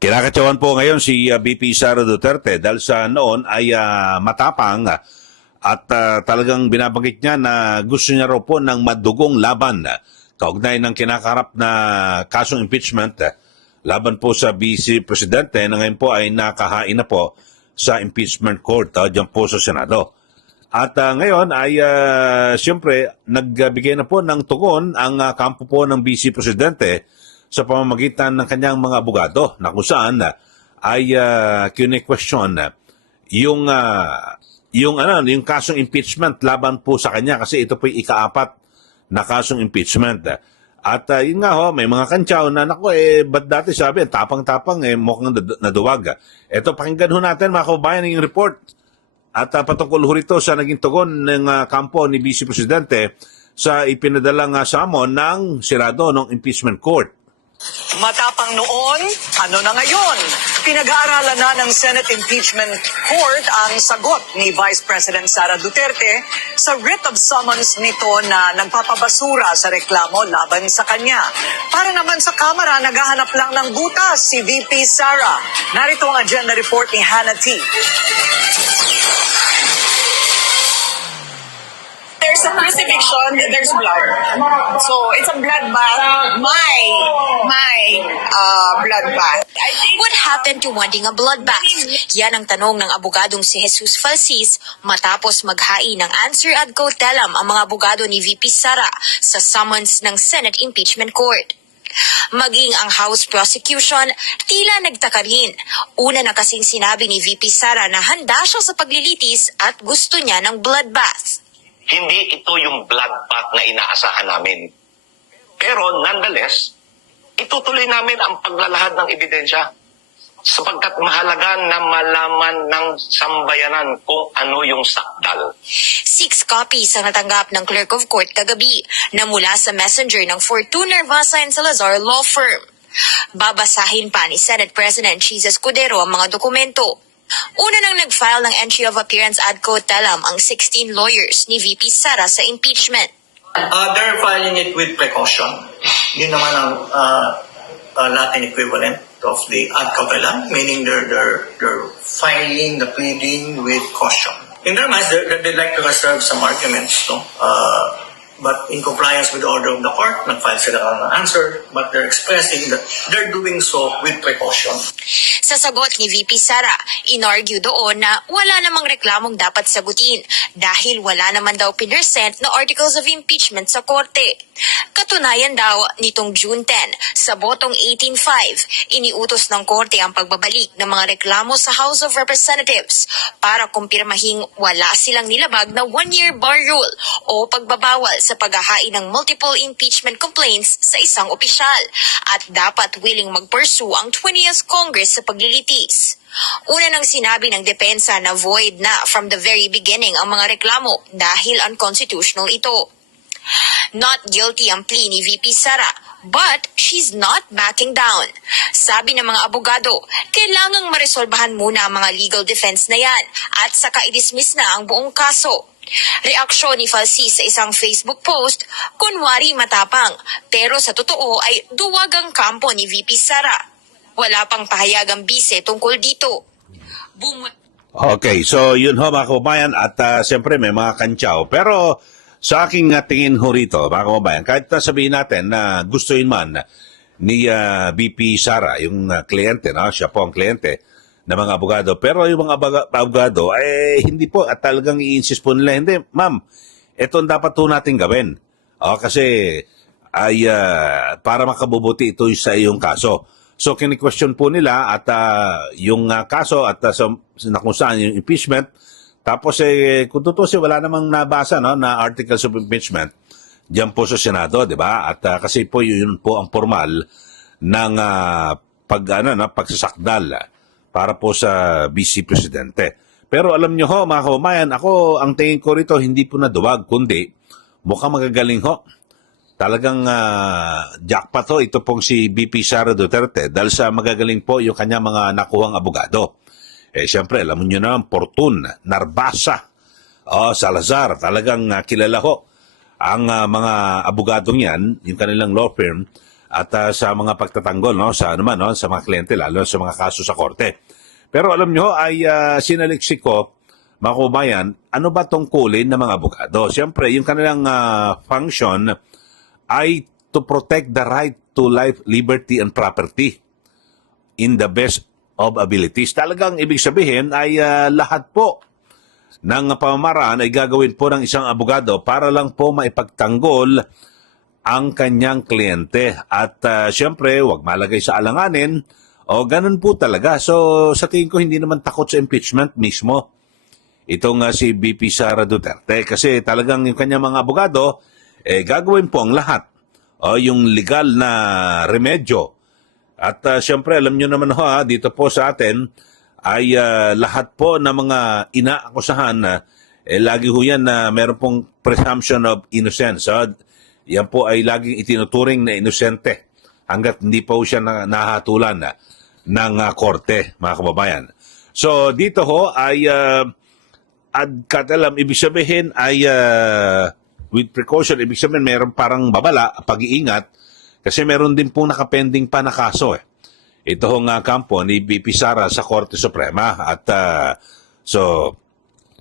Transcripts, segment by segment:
Kinakatyawan po ngayon si VP Sara Duterte dahil sa noon ay matapang at talagang binabanggit niya na gusto niya raw po ng madugong laban kaugnay ng kinakarap na kasong impeachment laban po sa Vice Presidente na ngayon po ay nakahain na po sa impeachment court dyan po sa Senado. At ngayon ay siyempre nagbigay na po ng tugon ang kampo po ng Vice Presidente sa pamamagitan ng kanyang mga abogado na kung saan ay kine-question yung kasong impeachment laban po sa kanya kasi ito po yung ika-4 na kasong impeachment. At yun nga ho, may mga kantsaw na naku ba't dati sabi, tapang-tapang mukhang naduwag. Ito, pakinggan ho natin mga kababayan yung report at patungkol ho rito sa naging tugon ng kampo ni Vice Presidente sa ipinadalang summon ng Senado ng impeachment court. Matapang noon, ano na ngayon? Pinag-aaralan na ng Senate Impeachment Court ang sagot ni Vice President Sara Duterte sa writ of summons nito na nagpapabasura sa reklamo laban sa kanya. Para naman sa Kamara, naghahanap lang ng butas si VP Sara. Narito ang agenda report ni Hannah T. There's a crucifixion, there's blood. So, it's a bloodbath. My bloodbath. I think What happened to wanting a bloodbath? Yan ang tanong ng abogadong si Jesus Falsis matapos maghain ng answer ad cautelam ang mga abogado ni VP Sara sa summons ng Senate Impeachment Court. Maging ang House prosecution, tila nagtaka rin. Una na kasing sinabi ni VP Sara na handa siya sa paglilitis at gusto niya ng bloodbath. Hindi ito yung bloodbath na inaasahan namin. Pero nonetheless, itutuloy namin ang paglalahad ng ebidensya sapagkat mahalaga na malaman ng sambayanan kung ano yung sakdal. 6 copies ang natanggap ng Clerk of Court kagabi na mula sa messenger ng Fortuna Vasa and Salazar Law Firm. Babasahin pa ni Senate President Jesus Escudero ang mga dokumento. Una nang nag-file ng entry of appearance ad cautelam ang 16 lawyers ni VP Sara sa impeachment. They're filing it with precaution. Yun naman ang Latin equivalent of the ad cautelam, meaning they're filing the pleading with caution. In their minds, they'd like to reserve some arguments, no? But in compliance with the order of the court, nag-file sila ng answer, but they're expressing that they're doing so with precaution. Sa sagot ni VP Sara, inargue doon na wala namang reklamong dapat sagutin dahil wala naman daw pinersent na articles of impeachment sa korte. Katunayan daw nitong June 10, sa botong 18-5, iniutos ng korte ang pagbabalik ng mga reklamo sa House of Representatives para kumpirmahing wala silang nilabag na 1-year bar rule o pagbabawal sa paghahain ng multiple impeachment complaints sa isang opisyal at dapat willing mag-pursue ang 20th Congress sa paglilitis. Una nang sinabi ng depensa na void na from the very beginning ang mga reklamo dahil unconstitutional ito. Not guilty ang plea ni VP Sara, but she's not backing down. Sabi ng mga abogado, kailangang maresolbahan muna ang mga legal defense na yan at saka i-dismiss na ang buong kaso. Reaksyon ni Falsis sa isang Facebook post, kunwari matapang, pero sa totoo ay duwag ang kampo ni VP Sara. Wala pang pahayag ang bise tungkol dito. Okay, so yun ho mga kababayan at siyempre may mga kantsaw. Pero sa aking tingin ho rito mga kababayan, kahit sabihin natin na gustuin man ni VP Sara, yung kliyente, no? Siya po ang kliyente ng mga abogado. Pero yung mga abogado, hindi po at talagang i-insist po nila, hindi, ma'am, ito ang dapat po natin gawin. Kasi ay para makabubuti ito sa iyong kaso. So, kini-question po nila at yung kaso at na kung saan yung impeachment. Tapos, kung tutusin, wala namang nabasa no, na articles of impeachment diyan po sa Senado, di ba? At kasi po yun po ang formal ng pagsasakdal para po sa Vice Presidente. Pero alam nyo ho, mga kababayan, ako, ang tingin ko rito, hindi po naduwag, kundi mukhang magagaling ho. Talagang jackpot ho, ito pong si VP Sara Duterte dahil sa magagaling po yung kanya mga nakuhang abogado. Siyempre, alam nyo naman, Fortun, Narbasa, Salazar, talagang kilala ho ang mga abogadong yan, yung kanilang law firm, at sa mga pagtatanggol, no, sa ano man, no, sa mga kliyente, lalo sa mga kaso sa korte. Pero alam nyo, ay sinaliksik ko, mga kababayan, ano ba tungkulin ng mga abogado? Siyempre, yung kanilang function ay to protect the right to life, liberty, and property in the best of abilities. Talagang ibig sabihin ay lahat po ng pamamaraan ay gagawin po ng isang abogado para lang po maipagtanggol ang kanyang kliyente. At siyempre, huwag malagay sa alanganin, o ganun po talaga. So, sa tingin ko, hindi naman takot sa impeachment mismo itong si VP Sara Duterte. Kasi talagang yung kanyang mga abogado, gagawin po ang lahat. O, yung legal na remedyo. At siyempre, alam nyo naman ho, dito po sa atin, ay lahat po ng mga inaakusahan, lagi ho yan na meron pong presumption of innocence. Yan po ay laging itinuturing na inosente hanggat hindi po siya nahatulan ng korte, mga kababayan. So dito ho ay katalam, ibig sabihin ay with precaution, ibig sabihin meron parang babala, pag-iingat, kasi meron din pong nakapending pa na kaso ito hong kampo ni VP Sara sa Korte Suprema. At so,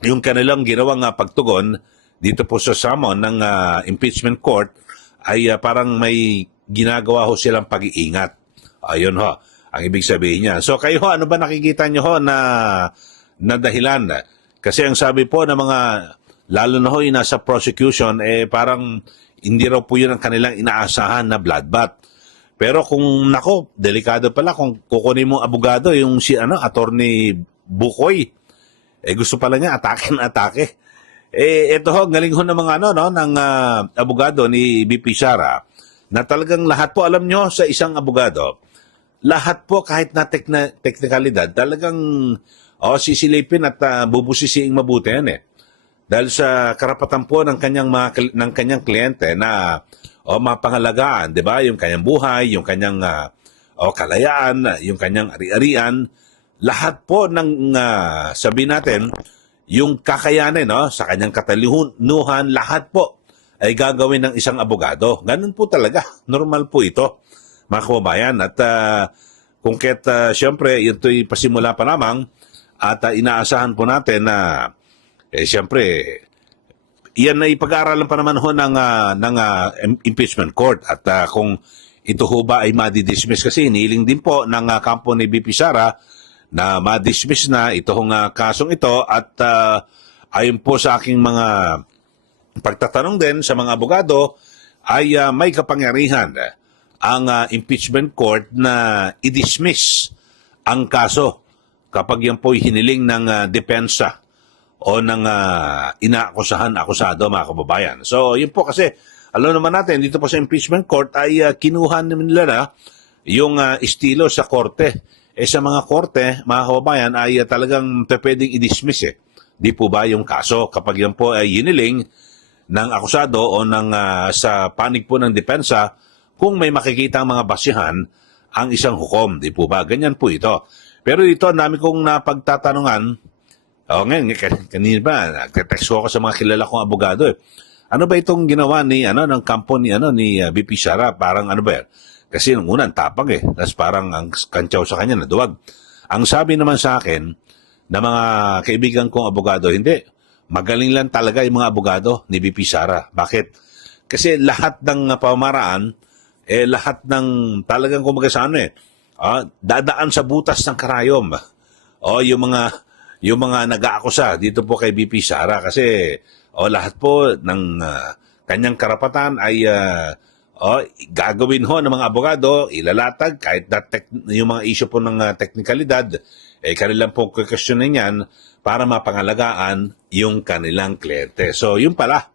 yung kanilang ginawang pagtugon dito po sa summon ng impeachment court ay parang may ginagawa ho silang pag-iingat. Ayun ho, ang ibig sabihin niya. So kayo ho, ano ba nakikita nyo ho na dahilan? Kasi ang sabi po ng mga, lalo na ho yung nasa prosecution, parang hindi raw po yun ang kanilang inaasahan na bloodbath. Pero kung nako, delikado pala kung kukunin mo abogado yung si attorney Bukoy. Gusto pala niya atake na atake. Ito ho, galing ho ng mga ng abogado ni VP Sara na talagang lahat po, alam nyo, sa isang abogado, lahat po kahit na teknikalidad, talagang sisilipin at bubusisiing mabuti yan Dahil sa karapatan po ng kanyang kliyente na mapangalagaan, 'di ba? Yung kanyang buhay, yung kanyang kalayaan, yung kanyang ari-arian, lahat po ng sabihin natin, yung kakayanin, sa kanyang katalinuhan, lahat po ay gagawin ng isang abogado. Ganun po talaga. Normal po ito, mga kababayan. At kung siyempre, ito'y pasimula pa lamang at inaasahan po natin na siyempre, yan ay pag-aaralan pa naman ho ng impeachment court. At kung ito ho ba ay madidismiss, kasi hiniling din po ng kampo ni VP Sara na madismiss na ito hong kasong ito. At ayon po sa aking mga pagtatanong din sa mga abogado, ay may kapangyarihan ang impeachment court na i-dismiss ang kaso kapag yan po hiniling ng depensa o ng inaakusahan-akusado, mga kababayan. So, yun po kasi, alam naman natin, dito po sa impeachment court ay kinuha nila na yung estilo sa korte. Sa mga korte, mga kababayan, ay talagang pwedeng i-dismiss Di po ba yung kaso kapag yan po ay hiniling ng akusado o ng sa panig po ng depensa kung may makikita ang mga basihan ang isang hukom. Di po ba? Ganyan po ito. Pero ito, ang dami kong napagtatanungan. Ngayon, kanina ba, nagte-text ko sa mga kilala kong abogado Ano ba itong ginawa ng kampo ni VP Sara? Parang ano ba yan? Kasi nung unang tapang Tapos parang ang kantsaw sa kanya naduwag. Ang sabi naman sa akin na mga kaibigan kong abogado, hindi. Magaling lang talaga yung mga abogado ni VP Sara. Bakit? Kasi lahat ng pamamaraan, lahat ng talagang kumaga sa dadaan sa butas ng karayom. Yung mga nag-aakusa dito po kay VP Sara kasi lahat po ng kanyang karapatan ay gagawin ho ng mga abogado, ilalatag kahit yung mga issue po ng teknikalidad, kanilang po kukesyonin yan para mapangalagaan yung kanilang kliyente. So, yun pala.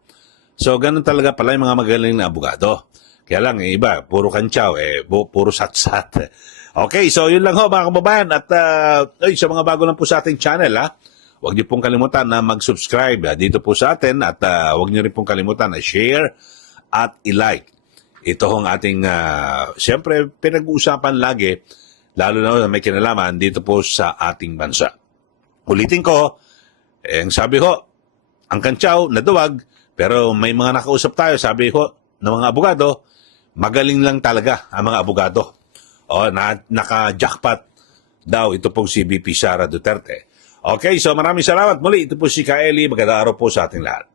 So, ganun talaga pala yung mga magaling na abogado. Kaya lang, iba, puro kantsaw, puro sat-sat. Okay, so yun lang ho mga kababayan. At sa mga bago lang po sa ating channel, huwag niyo pong kalimutan na mag-subscribe dito po sa atin at huwag niyo rin pong kalimutan na share at i-like. Ito hong ating, siyempre, pinag-uusapan lagi, lalo na may kinalaman dito po sa ating bansa. Ulitin ko, ang sabi ho, ang kantsaw, naduwag, pero may mga nakausap tayo, sabi ho, ng mga abogado, magaling lang talaga ang mga abogado. Naka-jackpot daw ito pong si VP Sara Duterte. Okay, so maraming salamat muli. Ito po si Kaeli. Magandang araw po sa ating lahat.